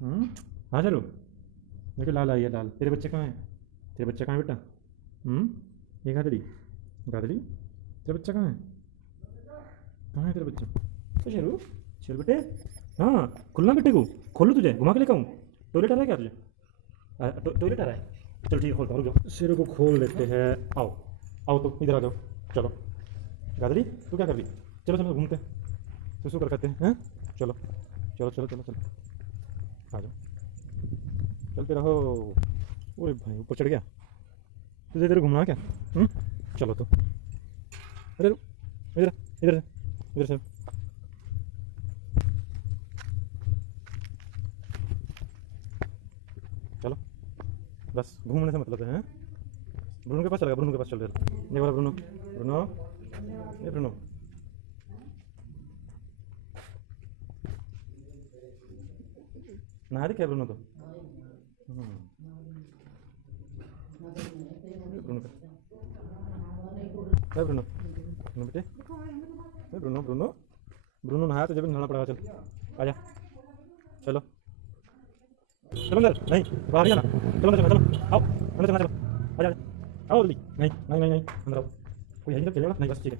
हाँ चलो। देखो लाल आई है, लाल। तेरे बच्चे कहाँ हैं? तेरे बच्चे कहाँ है बेटा? ये गादड़ी, गादड़ी, तेरा बच्चा कहाँ है? कहाँ है तेरा बच्चा? तो शेरू, शेरू बेटे। हाँ, खुलना बेटे को। खोलू तुझे, घुमा के लेकर आऊँ? टॉयलेट आ रहा है क्या तुझे? टॉयलेट आ रहा है? चल ठीक है, खोलता हूँ, रुक जाओ। शेरू को खोल देते हैं। आओ, आओ तो इधर आ जाओ। चलो गादड़ी, तू क्या कर रही? चलो चलो घूमते हैं, सुसु कर खाते हैं। चलो चलो चलो चलो चलो, आ जाओ, चलते रहो। अरे भाई ऊपर चढ़ गया। तुझे इधर घूमना है क्या? चलो तो इधर, इधर, इधर से, इधर से। चलो बस, घूमने से मतलब है। ब्रूनो के पास चलेगा, ब्रूनो के पास चल रहा। ये वाला ब्रूनो, ब्रूनो, ये ब्रूनो। नहा दिखा ब्रूनो तो। ये ब्रूनो का, है ब्रूनो, ब्रूनो बेटे, है ब्रूनो, ब्रूनो, ब्रूनो नहाया तो जब भी नहाना पड़ेगा। चल आजा, चलो चलो अंदर। नहीं बाहर नहीं जाना। चलो अंदर चलना, चलो आओ अंदर चलना, चलो आजा, आओ जल्दी। नहीं नहीं नहीं नहीं, अंदर आओ। कोई है नहीं तो खेलेगा? नहीं बस ठीक है,